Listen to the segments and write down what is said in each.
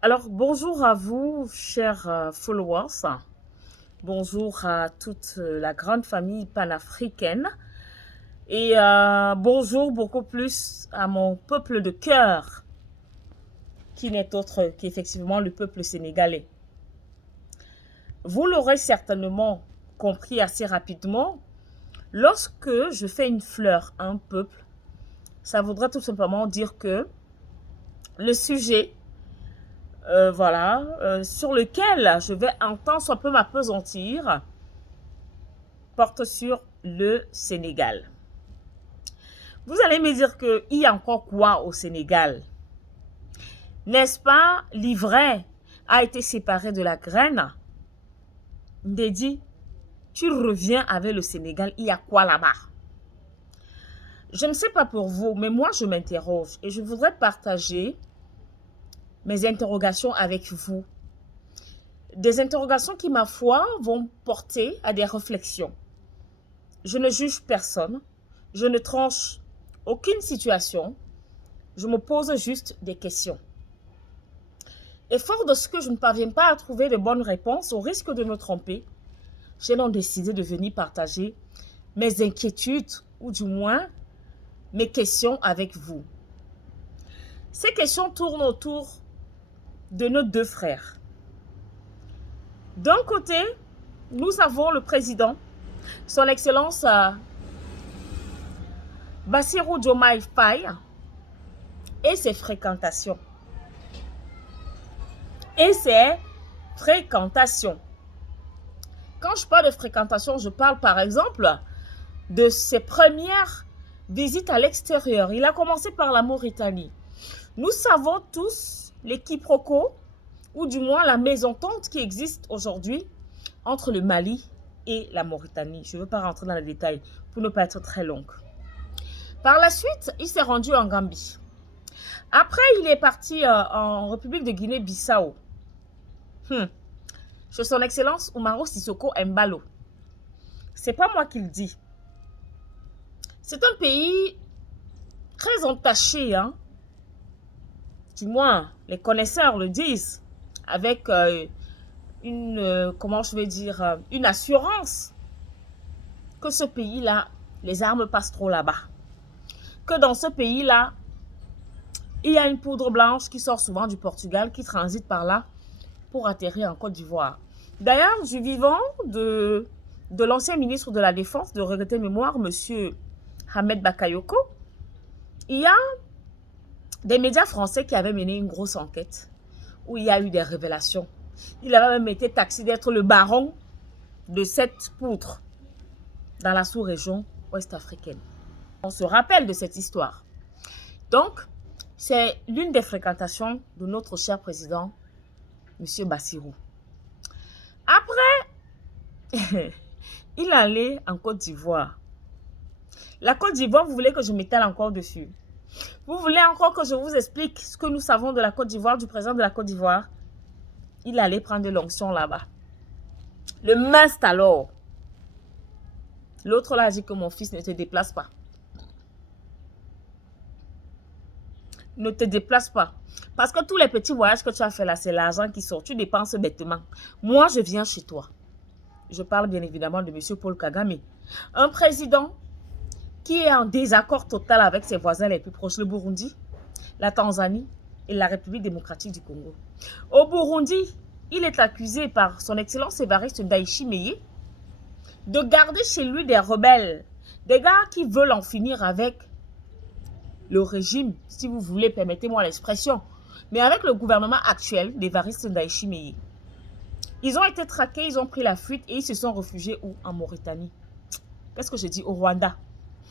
Alors, bonjour à vous, chers followers. Bonjour à toute la grande famille panafricaine. Et bonjour beaucoup plus à mon peuple de cœur, qui n'est autre qu'effectivement le peuple sénégalais. Vous l'aurez certainement compris assez rapidement, lorsque je fais une fleur à un peuple, ça voudrait tout simplement dire que le sujet sur lequel je vais en tant soit peu m'appesantir porte sur le Sénégal. Vous allez me dire qu'il y a encore quoi au Sénégal? N'est-ce pas, l'ivraie a été séparé de la graine? Ndédi, tu reviens avec le Sénégal, il y a quoi là-bas? Je ne sais pas pour vous, mais moi je m'interroge et je voudrais partager mes interrogations avec vous. Des interrogations qui, ma foi, vont porter à des réflexions. Je ne juge personne, je ne tranche aucune situation, je me pose juste des questions. Et fort de ce que je ne parviens pas à trouver de bonnes réponses, au risque de me tromper, j'ai donc décidé de venir partager mes inquiétudes, ou du moins mes questions avec vous. Ces questions tournent autour de nos deux frères. D'un côté, nous avons le président, son Excellence Bassirou Diomaye Faye, et ses fréquentations. Quand je parle de fréquentation, je parle par exemple de ses premières visites à l'extérieur. Il a commencé par la Mauritanie. Nous savons tous les quiproquos, ou du moins la mésentente qui existe aujourd'hui entre le Mali et la Mauritanie. Je ne veux pas rentrer dans les détails pour ne pas être très longue. Par la suite, il s'est rendu en Gambie. Après, il est parti en République de Guinée-Bissau. Chez son Excellence Umaro Sissoko Embalo. C'est pas moi qui le dis. C'est un pays très entaché, hein. Du moins, les connaisseurs le disent, avec une assurance que ce pays-là, les armes passent trop là-bas. Que dans ce pays-là, il y a une poudre blanche qui sort souvent du Portugal, qui transite par là pour atterrir en Côte d'Ivoire. D'ailleurs, du vivant de l'ancien ministre de la Défense de regretter mémoire, M. Ahmed Bakayoko, il y a des médias français qui avaient mené une grosse enquête où il y a eu des révélations. Il avait même été taxé d'être le baron de cette poutre dans la sous-région ouest-africaine. On se rappelle de cette histoire. Donc, c'est l'une des fréquentations de notre cher président, M. Bassirou. Après, il allait en Côte d'Ivoire. La Côte d'Ivoire, vous voulez que je m'étale encore dessus? Vous voulez encore que je vous explique ce que nous savons de la Côte d'Ivoire, du président de la Côte d'Ivoire? Il allait prendre l'onction là-bas. Le must alors. L'autre là a dit que mon fils ne te déplace pas. Ne te déplace pas. Parce que tous les petits voyages que tu as fait là, c'est l'argent qui sort. Tu dépenses bêtement. Moi, je viens chez toi. Je parle bien évidemment de M. Paul Kagame. Un président qui est en désaccord total avec ses voisins les plus proches, le Burundi, la Tanzanie et la République démocratique du Congo. Au Burundi, il est accusé par son Excellence Évariste Ndayishimiye de garder chez lui des rebelles, des gars qui veulent en finir avec le régime, si vous voulez, permettez-moi l'expression, mais avec le gouvernement actuel d'Évariste Ndayishimiye. Ils ont été traqués, ils ont pris la fuite et ils se sont réfugiés où? En Mauritanie. Qu'est-ce que je dis? Au Rwanda.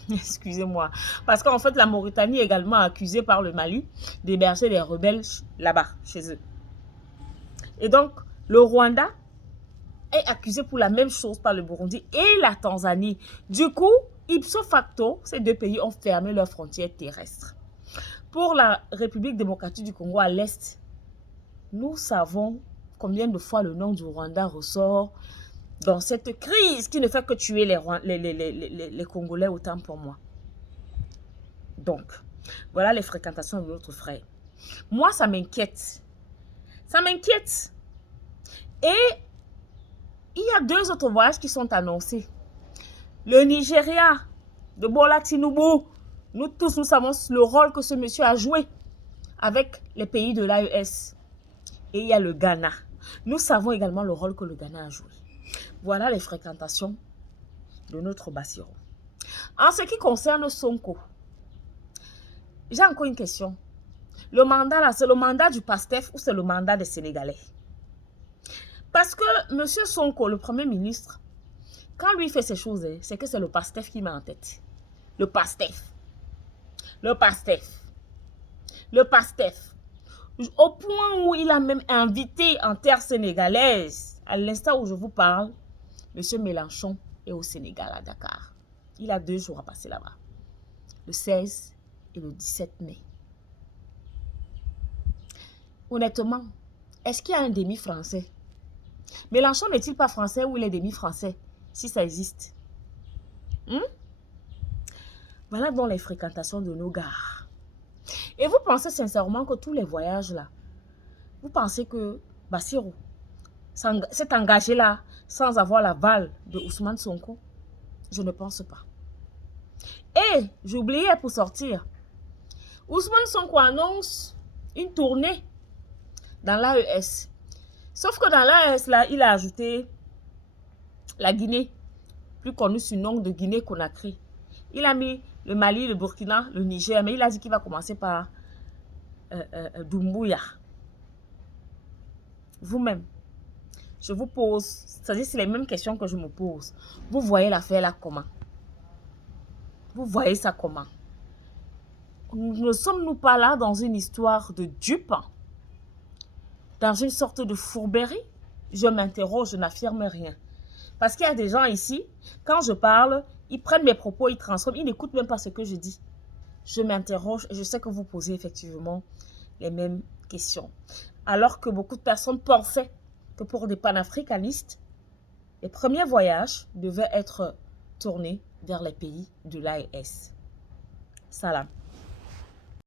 Excusez-moi. Parce qu'en fait, la Mauritanie est également accusée par le Mali d'héberger des rebelles là-bas, chez eux. Et donc, le Rwanda est accusé pour la même chose par le Burundi et la Tanzanie. Du coup, ipso facto, ces deux pays ont fermé leurs frontières terrestres. Pour la République démocratique du Congo à l'Est, nous savons combien de fois le nom du Rwanda ressort dans cette crise qui ne fait que tuer les Congolais autant pour moi. Donc, voilà les fréquentations de notre frère. Moi, ça m'inquiète. Ça m'inquiète. Et il y a 2 autres voyages qui sont annoncés. Le Nigeria, de Bola Tinubu. Nous tous, nous savons le rôle que ce monsieur a joué avec les pays de l'AES. Et il y a le Ghana. Nous savons également le rôle que le Ghana a joué. Voilà les fréquentations de notre Bassirou. En ce qui concerne Sonko, j'ai encore une question. Le mandat là, c'est le mandat du PASTEF ou c'est le mandat des Sénégalais? Parce que M. Sonko, le Premier ministre, quand lui fait ces choses, c'est que c'est le PASTEF qui met en tête. Le PASTEF. Le PASTEF. Le PASTEF. Au point où il a même invité en terre sénégalaise, à l'instant où je vous parle, M. Mélenchon est au Sénégal, à Dakar. Il a 2 jours à passer là-bas. Le 16 et le 17 mai. Honnêtement, est-ce qu'il y a un demi-français? Mélenchon n'est-il pas français ou il est demi-français? Si ça existe. Voilà donc les fréquentations de nos gares. Et vous pensez sincèrement que tous les voyages là, vous pensez que Bassirou s'est engagé là sans avoir l'aval de Ousmane Sonko? Je ne pense pas. Et j'ai oublié pour sortir. Ousmane Sonko annonce une tournée dans l'AES. Sauf que dans l'AES là, il a ajouté la Guinée, plus connue sous le nom de Guinée-Conakry. Il a mis le Mali, le Burkina, le Niger, mais il a dit qu'il va commencer par Doumbouya. Vous-même, je vous pose, c'est-à-dire c'est les mêmes questions que je me pose. Vous voyez l'affaire là comment? Vous voyez ça comment? Ne sommes-nous pas là dans une histoire de dupe? Dans une sorte de fourberie? Je m'interroge, je n'affirme rien. Parce qu'il y a des gens ici, quand je parle, ils prennent mes propos, ils transforment, ils n'écoutent même pas ce que je dis. Je m'interroge et je sais que vous posez effectivement les mêmes questions. Alors que beaucoup de personnes pensaient que pour des panafricanistes, les premiers voyages devaient être tournés vers les pays de l'AES. Salam.